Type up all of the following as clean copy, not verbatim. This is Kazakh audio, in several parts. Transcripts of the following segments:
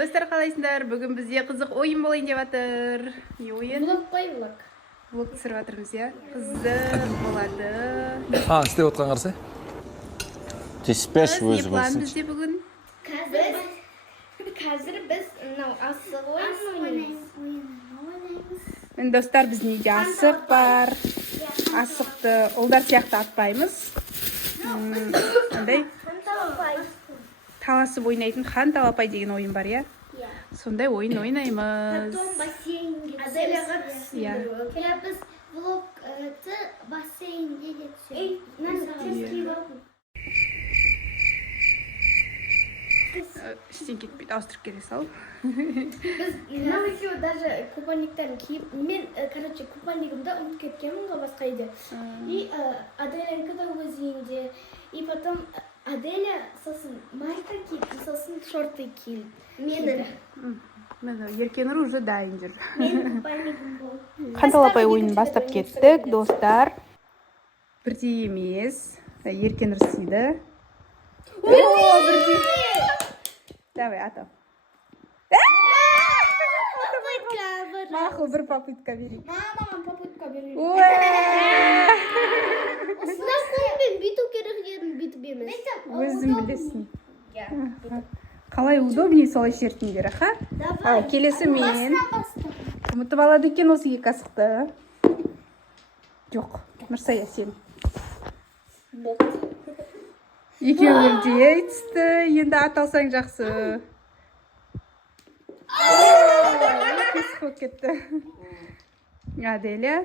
Достар, қалайсыңдар? Бүгін бізде қызық ойын болайын деп жатыр. Не ойын? Влог қой, влог. Влог түсіріп жатырмыз, иә. Қызық болады. істеп отқан қарсы? Теспеш Не план бізде бүгін? Қазір біз асық ойын. Достар, біздің үйде асық бар. Асықты ұлдар сияқты атпаймыз. Андай таласып ойнайтын хан талапай деген ойын бар, иә? Сондай ойын ойнаймыз. Бассейнге Иә. біз влогты бассейнге түсеміз. Іштен кетпейді, ауыстырып келе сал. Біз даже купальниктарын киіп, мен, купальнигімді ұмытып кеткенмін ғой басқа үйде. И Аделянькі да өз үйінде. И потом Аделя сосын майка киіп, сосын шорты киіп. Мені Еркенұр уже дайын жүр. Мен купальнигім бол. Хан талапай ойынын бастап кеттік, достар. Бірдей емес. Еркенұр сүйді. Давай, атам. Мақыл бір попытка берейік. Маған попытка берейін. Сынақпен бүйту керек едім, бүйтіп емес. Өзің білесің. Қалай удобней солай шертіңдер, аха? Ал, келесі мен. Ұмытып алады екен осы екі асықты. Жоқ, Нұрсая сен. Екеуі бірдей түсті. Енді ат алсаң жақсы. Кесіп болып кетті. Аделя.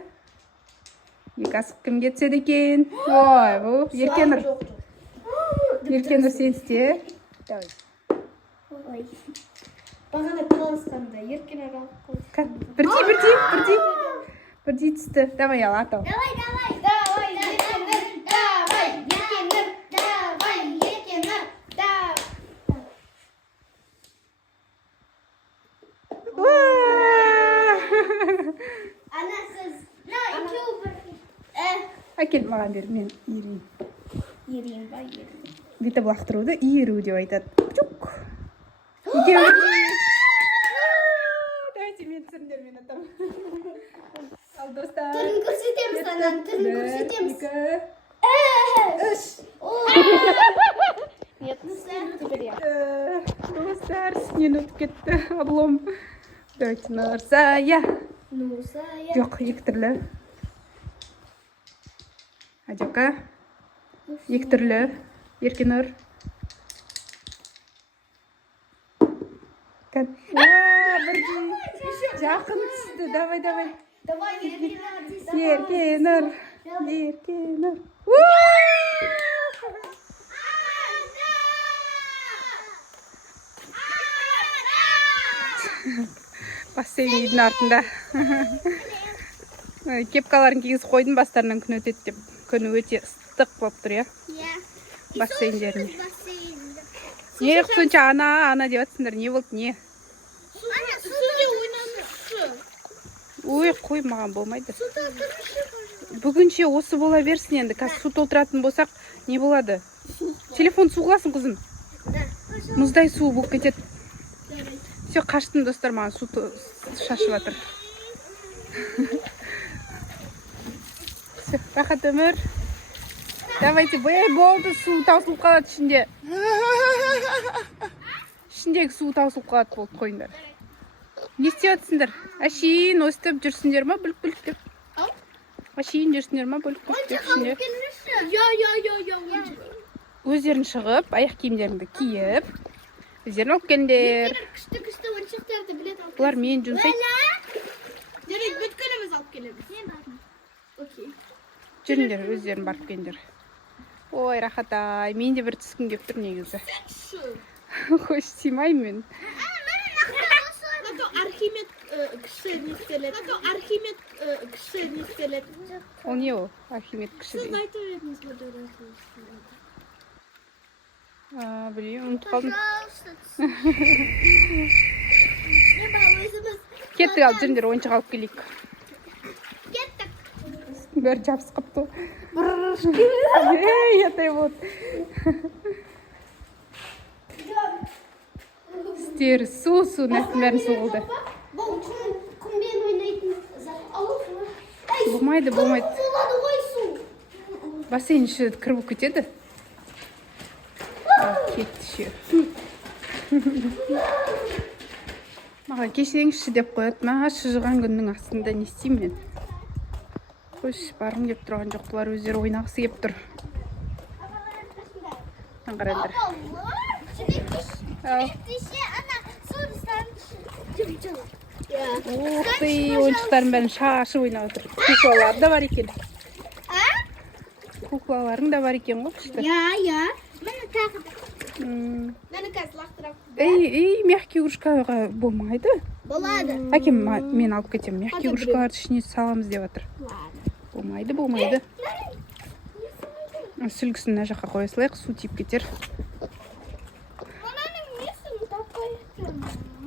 Екі асық кімге түседі екен? Ой, бұл Еркенұр. Еркенұр сен істе. Давай. Бағана таласқанда Еркенұр алып қойды. Бірдей түсті. Давай ал, ат ал. Давай, Еркенұр, давай, Еркенұр. Ана сіз. Әкел маған бер, мен ерейін. Ерейін ба, ерейін. Бүйтіп лақтыруды иіру деп айтады. Чук. Екеуі. Давайте мен түсіріңдер, мен атам. Ал, достар. Түрін көрсетеміз, анан, түрін көрсетеміз. 2, 3. Нет, теперь я. Достар, үстінен өтіп кетті. Облом. Давайте, Нұрсая. Нұрсая. Жоқ, екі түрлі. Адjoka. Екі түрлі. Еркенұр. Бірдей. Жақын түсті. Давай. Давай, Еркенұр. Еркенұр. Бассейн үйдің артында. Кепкаларын кигізіп қойдым, бастарынан күн өтеді деп. Күні өте ыстық болып тұр, иә? Бассейндеріне. Не сонша ана деп атсыңдар, не болды, не? Суде ойнамықшы. Ой, қой, маған болмайды. Бүгінше осы бола берсін енді. Қазір су толтыратын болсақ, не болады? Телефон су қыласың, қызым? Мұздай су болып кетеді. Все, қаштым, достар, маған су шашып жатыр. Все, рахат өмір. Давайте, болды, су таусылып қалады ішінде. Ішіндегі су таусылып қалады, болды, қойыңдар. Не істеп жатсыңдар? Әшейін өстіп жүрсіңдер ма, бүлік деп? Әшейін жүрсіңдер ма, бүлік деп ішінде? Өздерін шығып, аяқ киімдеріңді киіп, өздерін алып келіңдер. Күшті ойыншықтарды білет алып. Бұлар мен жұмсайды. Жарайды, бүткеніміз алып келеміз. Окей. Жүріңдер, өздерін барып келіңдер. Ой, рахат-ай, мен де бір түскім кеп тұр негізі. Қош, сыймаймын мен. Архимед кіші не істеледі. Ол не ол? Архимед кіші Сіз дейін. айтып едіңіз фотография. Білейін, ұмытып қалдым. Не бар, өзіміз. Кеттік, ал жүріңдер, ойыншық алып келейік. Кеттік. Бәрі жабыс қапты. Ей, ятай болды. тері су нәрсенің бәрін су қылды. Бұл күнмен ойнайтын зат. Алу. Болмайды. Болады ғой су. Бассейн іші кіріп кетеді. Кетті ше. Маған кешеңізші деп қояды. Маған шыжыған күннің астында не істеймін мен? Қойш, барғым кеп тұрған жоқ. Бұлар өздері ойнағысы кеп тұр. Қараңдар. Ух ты, ойыншықтардың бәрін шашып ойнап отыр. Куклалар да бар екен. Куклаларың да бар екен ғой күшті. Я. Мені тағы. Мені қазір лақтырап. Ей, мягкий игрушкаға болмайды. Болады. Әкем, мен алып кетем. Мягкий игрушкаларды ішіне саламыз деп жатыр. Болмайды. Сүлгісін мына жаққа қоя салайық, су тиіп кетер.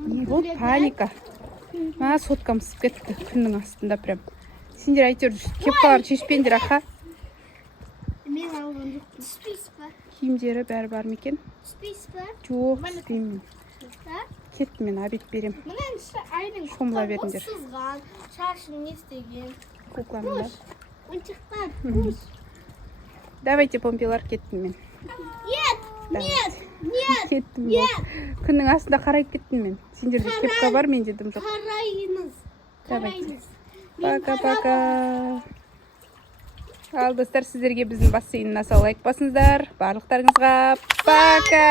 Не бұл паника. Соткам сып кетті күннің астында прям. Сендер әйтеуір кепкаларды шешпеңдер, аха. Мен алған жоқ. Түспейсіз ба? Киімдері бәрі бар ма екен? Түспейсіз ба? Жоқ, түспеймін. Кеттім, мен обед берем. Мынан айдың Шомыла беріңдер. сызған, шашын не істеген. Кукланың бар. Ойыншықтар. Давайте, помпилар, кеттім мен. Нет. Кеттім бол. Күннің астында қарайып кеттім мен. Сендерде кепка бар, мен дедім жоқ. Қарайыңыз. Пока-пока. Ал достар, сіздерге біздің бассейннен аса лайк басыңыздар. Барлықтарыңызға пока.